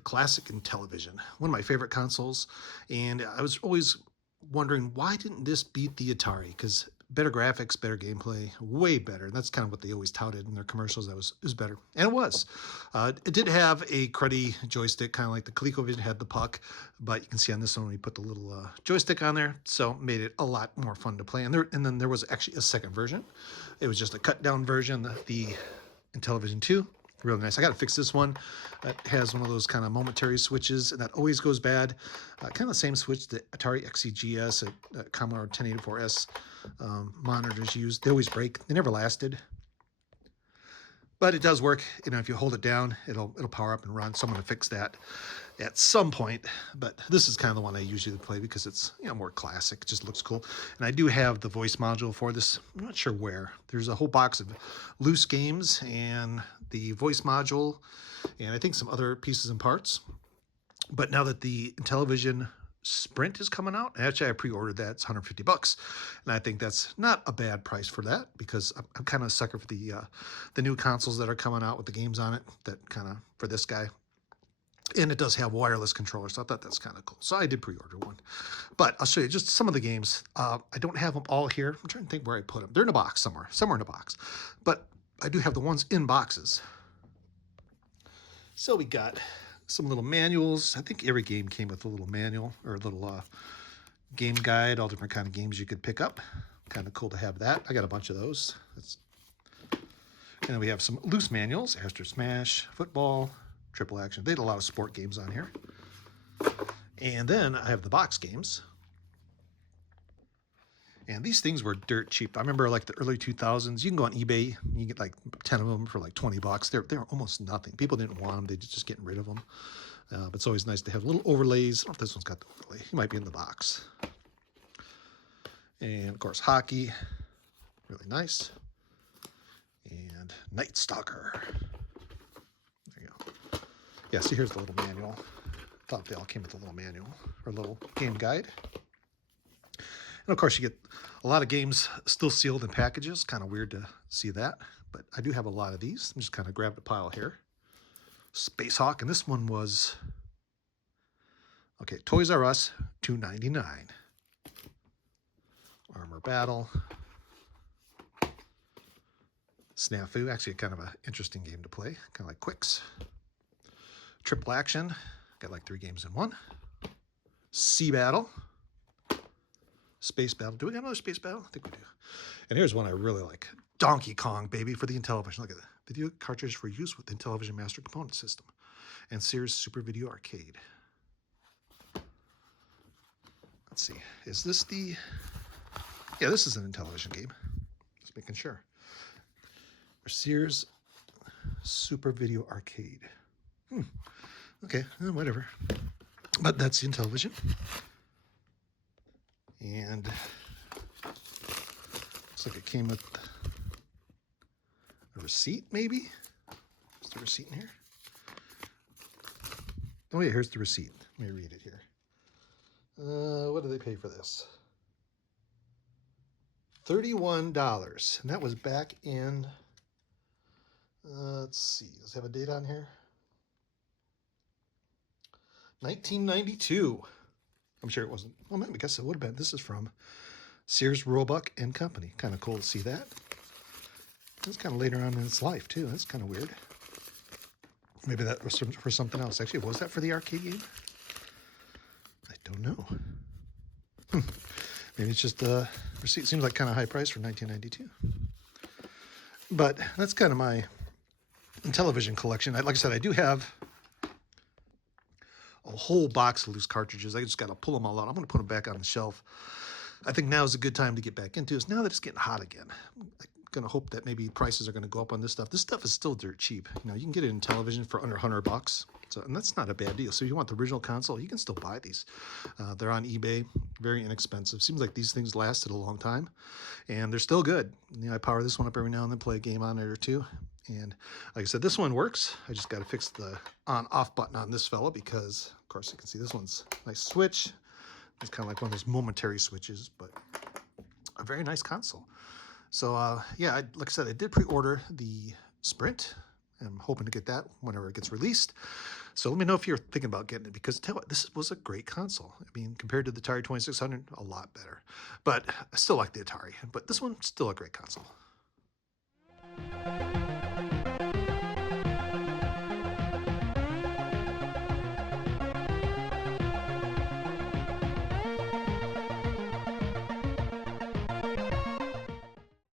the classic Intellivision, one of my favorite consoles. And I was always wondering, why didn't this beat the Atari? Because better graphics, better gameplay, way better. And that's kind of what they always touted in their commercials. That was better. And it was. It did have a cruddy joystick, kind of like the ColecoVision had the puck. But you can see on this one, we put the little joystick on there. So it made it a lot more fun to play. And then there was actually a second version. It was just a cut down version, the Intellivision 2. Really nice. I got to fix this one. It has one of those kind of momentary switches, and that always goes bad. Kind of the same switch that Atari XEGS at Commodore 1084S monitors used. They always break. They never lasted. But it does work. You know, if you hold it down, it'll power up and run. So I'm going to fix that at some point. But this is kind of the one I usually play because it's, you know, more classic. It just looks cool. And I do have the voice module for this. I'm not sure where. There's a whole box of loose games and the voice module and I think some other pieces and parts. But now that the Intellivision Sprint is coming out, actually I pre-ordered that. It's $150, and I think that's not a bad price for that because I'm kind of a sucker for the new consoles that are coming out with the games on it. That kind of for this guy, and it does have wireless controllers, so I thought that's kind of cool. So I did pre-order one, but I'll show you just some of the games. I don't have them all here. I'm trying to think where I put them. They're in a box somewhere in a box, but I do have the ones in boxes. So we got some little manuals. I think every game came with a little manual or a little game guide, all different kind of games you could pick up. Kind of cool to have that. I got a bunch of those. And then we have some loose manuals, Astro Smash, football, triple action. They had a lot of sport games on here. And then I have the box games. And these things were dirt cheap. I remember like the early 2000s, you can go on eBay, you get like 10 of them for like $20. They're almost nothing. People didn't want them. They're just getting rid of them. But it's always nice to have little overlays. I don't know if this one's got the overlay. It might be in the box. And of course, hockey, really nice. And Night Stalker. There you go. Yeah, see, here's the little manual. I thought they all came with a little manual or a little game guide. And of course, you get a lot of games still sealed in packages. Kind of weird to see that, but I do have a lot of these. I'm just kind of grabbed a pile here. Space Hawk, and this one was, okay, Toys R Us, $2.99. Armor Battle. Snafu, actually kind of an interesting game to play, kind of like Quicks. Triple Action, got like 3 games in one. Sea Battle. Space Battle. Do we got another Space Battle? I think we do. And here's one I really like. Donkey Kong, baby, for the Intellivision. Look at that. Video cartridge for use with the Intellivision Master Component System. And Sears Super Video Arcade. Let's see. Is this the... Yeah, this is an Intellivision game. Just making sure. Sears Super Video Arcade. Okay, whatever. But that's the Intellivision. And looks like it came with a receipt, maybe? Is there a receipt in here? Oh yeah, here's the receipt. Let me read it here. What did they pay for this? $31. And that was back in, let's see, does it have a date on here? 1992. I'm sure it wasn't. Well, I guess it would have been. This is from Sears, Roebuck and Company. Kind of cool to see that. It's kind of later on in its life, too. That's kind of weird. Maybe that was for something else. Actually, was that for the arcade game? I don't know. Maybe it's just a receipt. Seems like kind of high price for 1992. But that's kind of my Intellivision collection. Like I said, I do have a whole box of loose cartridges. I just got to pull them all out. I'm going to put them back on the shelf. I think now is a good time to get back into this. Now that it's getting hot again, I'm going to hope that maybe prices are going to go up on this stuff. This stuff is still dirt cheap. You know, you can get it in Intellivision for under $100. So, and that's not a bad deal. So if you want the original console, you can still buy these. They're on eBay, very inexpensive. Seems like these things lasted a long time, and they're still good. You know, I power this one up every now and then, play a game on it or two. And like I said, this one works. I just got to fix the on-off button on this fella because, of course, you can see this one's a nice switch. It's kind of like one of those momentary switches, but a very nice console. So, yeah, like I said, I did pre-order the Sprint, I'm hoping to get that whenever it gets released. So let me know if you're thinking about getting it, because tell you what, this was a great console. I mean, compared to the Atari 2600, a lot better. But I still like the Atari, but this one's still a great console.